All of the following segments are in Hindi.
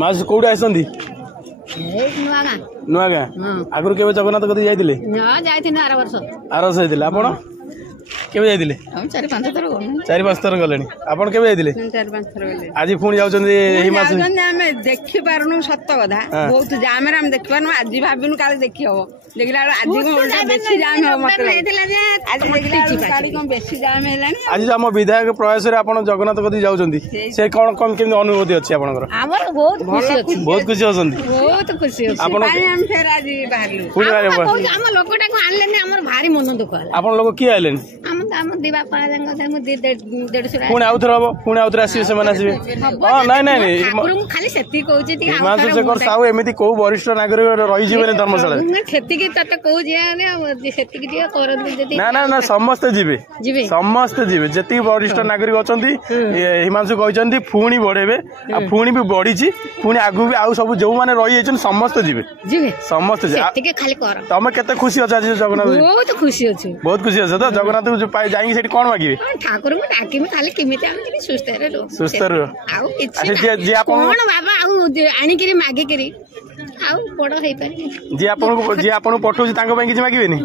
माउसी कोड आसंदी नुआ गाँ आगुरी केबे जगन्नाथ कदी जाइतिले आर वर्ष जाइतिले आपण केबे जाइतिले 4-5 थर गले आपण केबे जाइतिले 4-5 थर गले आज पुणी जाउचंदी हिमाचल आमे देखि पारनु सत्य कथा बहुत जाम रे हम देखि पारनु आज भाबिनु काले देखि हो देखिला आज को बेसी जाम हो मत आज देखिला गाड़ी को बेसी जाम हेलानी आज हम विधायक प्रयास रे आपण जगन्नाथ कदी जाउचंदी से कोन कोन केम अनुभूति अछि आपनकर हमर बहुत खुशी अछि बहुत खुशी होसंदी बहुत खुशी अछि आपण हम फेर आज बाहरलु हम लोकटा को आनले ने हमर भारी मन दुख हला आपण लोग की आइलेन हम दिबा पाला जंग से मु 150 पुणी आउथर हबो पुणी आउथर आसी से माने आसीबे हां नहीं नहीं ठाकुर मु खाली सेती कहूची ती हिमांशु शेखर साहू एमिति को वरिष्ठ नागरिक रही जीवे धर्मशाला खेती की तते कहू जे सेती की दिया करन जदी ना ना ना समस्त जीवे समस्त जीवे जति वरिष्ठ नागरिक अछंती हिमांशु कहचंती पुणी बढ़ेबे आ पुणी भी बढ़ीची पुणी आगु भी आउ सब जो माने रही जेछन समस्त जीवे समस्त सेती के खाली कर तमे केते खुशी अछ आज जगन्नाथ बहुत खुशी अछि बहुत खुशी अछ त जगन्नाथ पाई जाई सेठी कोन मागिबे ठाकुर मु डाकी में खाली किमिते हम सुस्त रे रो सुस्त रो आउ अच्छा जे आपन कोन बाबा आउ आनी करी मागे करी आउ बड़ हेई पारी जे आपन पठौची तांको पई किछ मागिबे नी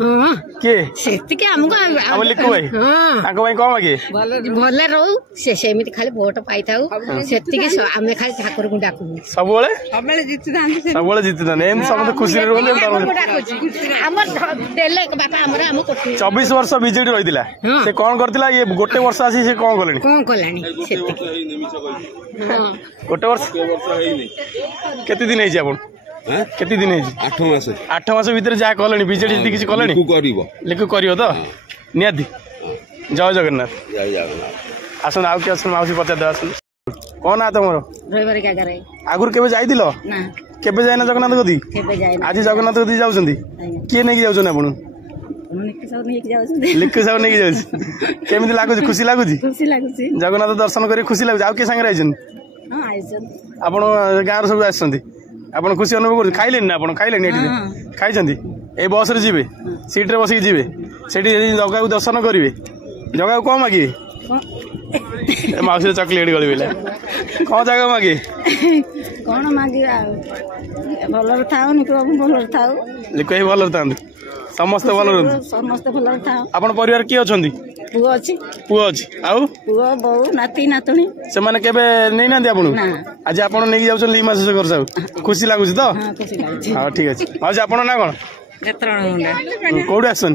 के सेति के हमको हम लिखु भाई तांको पई कोन मागे भले रहू से सेमिति खाली वोट पाई थाउ सेति के हमें खाली ठाकुर को डाकू सबले सबले जीति दान एम सब खुशी रे रोले हमर देले बापा हमर हम कोठी 24 वर्ष बीजेडी रहिदिला से कोन करतिला ये गोटे वर्ष आसी से कोन कलेनी सेति गोटे वर्ष केते दिन हे आपण केते दिन 8 मास 8 मास भीतर जा कलेनी बीजेडी किछ कलेनी लिखु करियो तो नियादी जय जगन्नाथ आसन आउ के आसन माउसी पचा दे आसन कोन आ तमरो रविवार का करे आगुर केबे जाइदिलो ना केबे जायना जगन्नाथ गदी केबे जायना आज जगन्नाथ गदी जाउछंदी के नेकी जाउछन आपण लिख सब नहीं जाउछ केमिति लागु खुशी लागु जगन्नाथ दर्शन करी खुशी लागु आउ के संग आइछन हां आइछन आपण गाँव सब आछंदी आपण खुशी अनुभव कर खाइलेन ना आपण खाइलेन एठी खाइछंदी ए बस रे जीवे सीट रे बसी जीवे सेठी जगा को दर्शन करिवे जगा को कोन मागिवे माउसी चॉकलेट गळिवेला कोन जगा मागे कोन मागिवा भलर थाउ नि प्रभु भलर थाउ लिखै भलर तांद समस्त भलर थाउ आपण परिवार की अछंदी पुओ अछि आउ पुओ बहु नाती नातुनी से माने केबे नै नांदी आपण आज आपण नै जाउछन हिमांशु शेखर साहू खुशी लागुछ तो हां खुशी लागुछ हां ठीक अछि आज आपण ना कोन केतरण मुंडा कोड आसन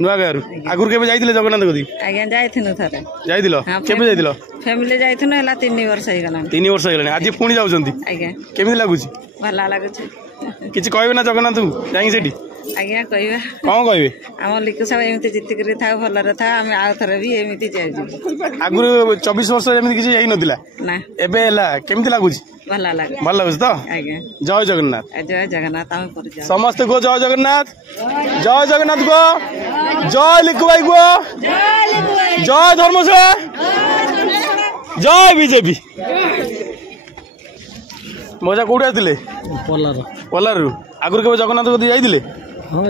नुआ गारू आगुर केबे जाइतिले जगन्नाथ गदी आज्ञा जाइथिनु थारे जाइतिलो केबे जाइतिलो फैमिली जाइथिनु हला 3 वर्ष हे गला 3 वर्ष हे गला आज पुणी जाउछंती आज्ञा केमिति लागुछ भला लागुछ किछ कहबे ना जगन्नाथ जाई सेठी आज्ञा कहबा कोन कहबे हम लिखु सब एमिति जित्ति करी था भलरे था हम आ थरे भी एमिति जाइजु आगुर 24 वर्ष एमिति किछ हेइ नदिला ना एबे हला केमिति लागुछ भला लागुछ तो आज्ञा जय जगन्नाथ हम पर जा समस्त को जय जगन्नाथ को जय लिखु भाई को जय धर्मशाला जय बीजेपी मजा कोठी आथिले पल्लार आगुर केबे जगन्नाथ गदी जाइदिले हां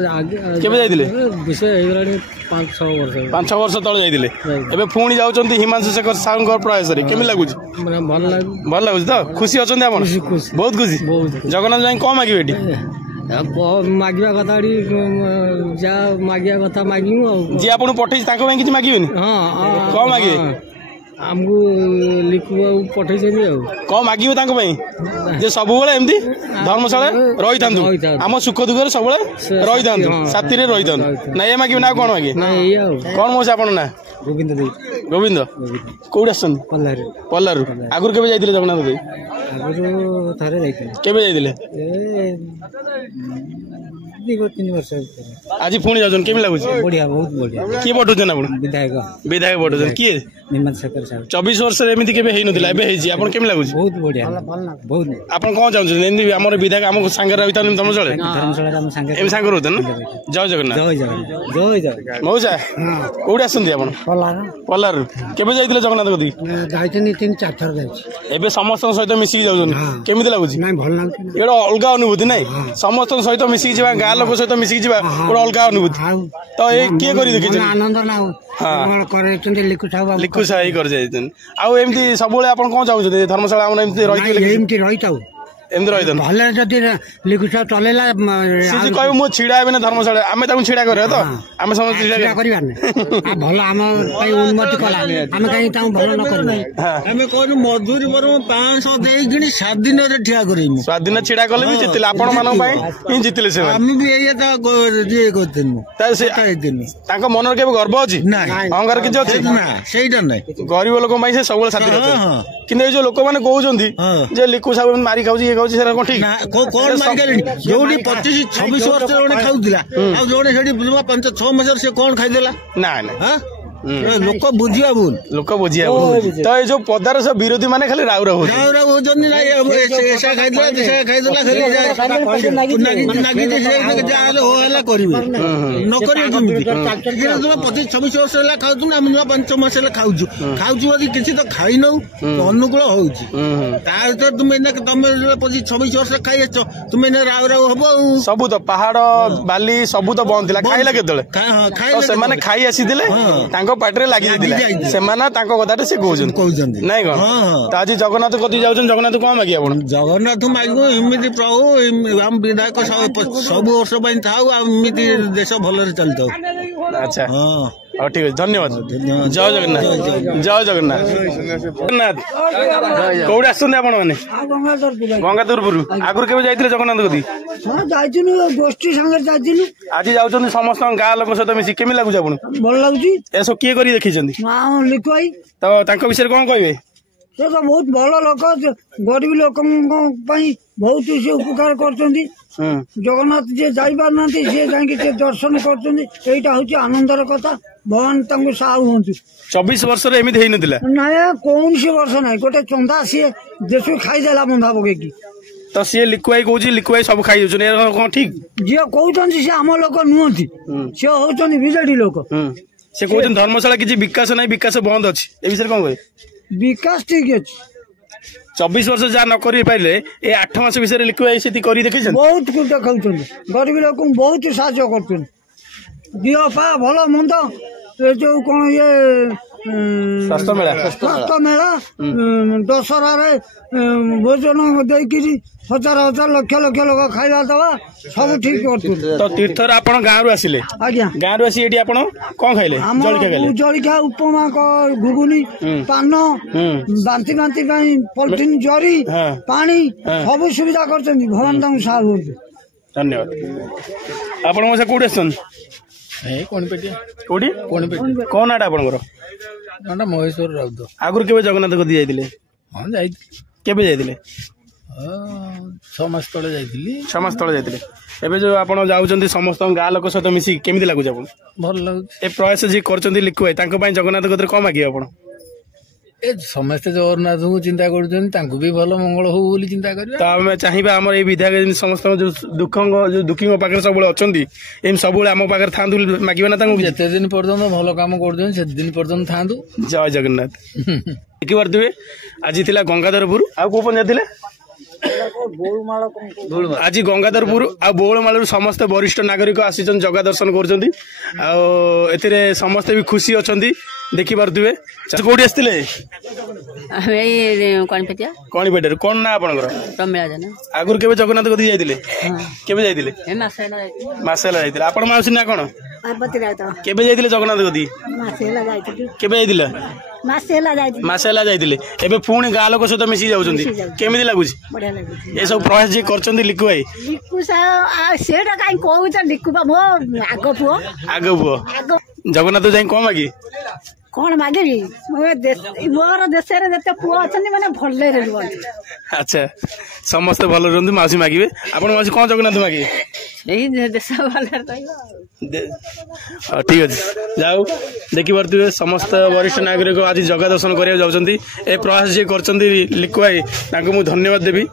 केबे जाइदिले विषय हेगलानी 5-6 वर्ष तळे जाइदिले एबे पुणी जाउचंती हिमांशु शेखर साहूंकर प्रयास रे केमि लागुछ माने भल लागुछ तो खुशी अछंती आपण बहुत खुशी जगन्नाथ जाई को मागिबे एठी मागिया कथा जा मागिया कथा मागिमु जे आपण पठै ताको ପାଇଁ କିଛି मागिबेनी हां को मागिबे हमको लिखु पठै छनी को मागिबे ताको ପାଇଁ जे सब बेले एमती धर्मशाला रही थांतु हम सुख दुख रे सब बेले रही थांतु साथी रे रही थांतु ना ए मागिबे ना कोन मागे ना ए कोन मोस आपण ना गोविंद कोड आसन पल्लार आगुर केबे जाइतिले जगन्नाथ देई आगुर थारे जाइतिले केबे जाइतिले ए 3 वर्ष आज पुणी जाउछन केमि लागुछ बढ़िया बहुत बढ़िया की पठौछन आपण विधायक पठौछन की हिमांशु शेखर साहू 24 वर्ष एमिति केबे हेइ नथिला एबे हेइ छी आपण केमि लागुछ बहुत बढ़िया बहुत आपण कोन चाहछन एंदी हमर विधायक हमको संग रहितन धर्मशाला हम संग एम संग रहतन जय जगन्नाथ मौजा कोड आसंदी आपण पल्लार केबे जाइतिले जगन्नाथ गदी जाइतनी 3-4 थर जाइछि एबे समस्त सहित मिसी जाउछन केमिति लागुछ नै भल लागछ एडा अलगा अनुभूति नै समस्त सहित मिसी जेबा गा लोक सहित मिसिक जिबा गोटे अलगा अनुभूति तो ए किए करी देखिछ आनंद ना लिखु साही कर जाइछन आ एमती सबले आपण कोन चाहू धर्मशाला हमन एमती रही एमती रही भले जदि लिखु साहब चलेला से कहबो मो छिडा हेबे धर्मशाला आमे ताकू छिडा करे तो आमे समस्त छिडा करिबा नै भलो हम पई उन्नति कला आमे कहीं ताऊ भलो न करबे आमे कोन मजदूरी पर 500 देई गणी 7 दिन रे ठिया करिमु 7 दिन छिडा कले भी जितिले आपण मानो पई इन जितिले से आमे भी एया ता जे करथिन ता से ताको मनर केबे गर्व अछि अहंकार किछ अछि ना सेइटा नै गरीब लोक पई से सबले साथी रहते किने जो लोक माने कहउजंदी जे लिखु साहब मारी खाउजी खाउजी सेरा कोन ठीक ना कोन मारी गेली जोडी 25 26 वर्ष रे खाउदिला आ जोडे सेडी 5 6 मास से कोन खाइ देला ना ना लोक बुझिया बोल लोक बुझिया तो ए जो पदार सब विरोधी माने खाली राउ राउ हो जन्नी ना ऐसा खाइ देला खाली नागी जे जाले हो हला करिवे न करिवे किमिति 25 26 वर्ष ला खाउछु ना हम 5 मास ला खाउछु यदि किछि तो खाइ नउ अनुकूल होउछि तार तो तुमे 25 26 वर्ष खाइ छ तुमे राउ राउ हबो सब तो पहाड़ बाली सब तो बंद थिला खाइला केतले तो से माने खाइ आसी दिले तांको पाटरे लागि दिला से माने तांको कथाटे से कहउछन नै कोन त आज जगन्नाथ कति जाउछन जगन्नाथ कोन मागी आपण जगन्नाथ मागो एमिति प्रभु हम विधायक सब वर्ष पई थाउ एमिति देश भलरे चलतो अच्छा हां ठीक है धन्यवाद जय जगन्नाथ जय जगन्नाथ जगन्नाथ कोड आसुन आपण माने गंगाधरपुर आगुर केबे जाइतिले जगन्नाथ कति हां जाइतिनु गोष्ठी संगे जाइतिनु आज जाउछन समस्त गाँ लोक सहित मिसी केमि लागु आपण भल लागुची एसो किए करी देखिछन्ती हां लिखोई तो तांको विषय कोन कहबे से तो बहुत भल लोक गरीब लोक पई बहुत से उपकार करछन्ती जगन्नाथ जे जाई पार नांती जे जांकी से दर्शन करछन्ती एटा होची आनंदर कथा भगवान तांको साहु होंतु 24 वर्ष रे एमिति हेइ नथिला ना कोन से वर्ष नै गोटे चंदा से देसु खाइ देला बंधा बगे की तो सी लिखुआई कहूँ लिखुआई सब खाई कौन ठीक जी कहते से आम लोक नुहति सी हूँ विजेडी लोक से कहते धर्मशाला किसी विकास ना विकास बंद अच्छी ए विषय कौन कहे विकास ठीक अच्छे 24 वर्ष जहाँ न कर पारे ए 8 मास विषय लिखुआई से देखे बहुत कुछ देखा गरीब लोक बहुत साहय कर दिह पा भल मंद जो कौन ये स्वास्थ्य मेला दशहरा भोजन देकरी हजार हजार लक्ष लक्ष लोक खाଇବା दवा सब ठीक कर तो तीर्थर आपण गाँव रु आसिले आज्ञा गाँव रु आसी एठी आपण कोन खाइले जलखिया खाइले जलखिया उपमा को घुगुनी पान बांति बांति पॉलिथिन जरी पानी सब सुविधा करछन भगवान तांको साथ हो धन्यवाद आपण मोसे कोडी आछन ए कोन पेटी कोडी कोन पेटी कोन आडा आपनकर नाटा महेश्वर राउत आगुर केबे जगन्नाथ कदी जाइतिले हां जाई केबे जाइतिले 6 मास तळे जाइतिली 6 मास तळे जाइतिले एबे जो आपण जाउचंती समस्त गाँ लोक सहित मिसी केमिति लागु आपण भल लागु ए प्रयास जे करचंती लिखुआई तांको पई जगन्नाथ कदर को मागी आपण ए समस्त जगन्नाथ को चिंता करछन तांको भी भल मंगल हो बोली चिंता करबा ता हम चाहिबा हमर ए विधायक समस्त जो दुखिंग पाकर सब अछंती एम सब हम पाकर थांदु मागिबा ना तांको जते दिन पर्यंत भल काम करछन से दिन पर्यंत थांदु जय जगन्नाथ की बार दिबे आज थिला गंगाधरपुर आ को पन जातिले आज गंगाधरपुर आ बौलमाल समस्त वरिष्ठ नागरिक आसीचन जगह दर्शन करछंती आ एतिरे समस्त भी खुशी अछंती देखि पारथुबे कोडी आस्तिले कोणी पेटर कोन ना आपनकर प्रमेला जाना आगुर केबे जगन्नाथ कदी जाइतिले केबे जाइतिले ए मासेला जाइतिले आपण माउसी ना कोन पार्वती राउत केबे जाइतिले जगन्नाथ कदी मासेला जाइतिले केबे जाइतिले मासेला जाइतिले एबे पुणी गाँ लोक सहित मिसी जाउछंती केमिति लागुछि बढ़िया लागुछि ए सब प्रयास जे करछंती लिखुआई लिखु सेटा काई कहउछ लिखु बा मो आगो पुओ जगन्नाथ जाई कोन मागी कौन मागेबी मोर देश जते पुआ अछनी माने भले रे अच्छा समस्त भल रहंतु मासी मागिबे आपण मासी कोन जगन्नाथ मागी एही देश वाला ठीक अछि जाऊ देखि परतु समस्त वरिष्ठ नागरिक आज जगह दर्शन करिया जाउछंती ए प्रयास जे करछंती लिखुआई ताको मु धन्यवाद देबी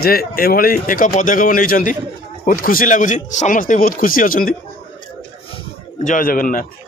जे एभली एक पदक्षेप नैचंती बहुत खुशी लागुची समस्त बहुत खुशी अछंती जय जगन्नाथ।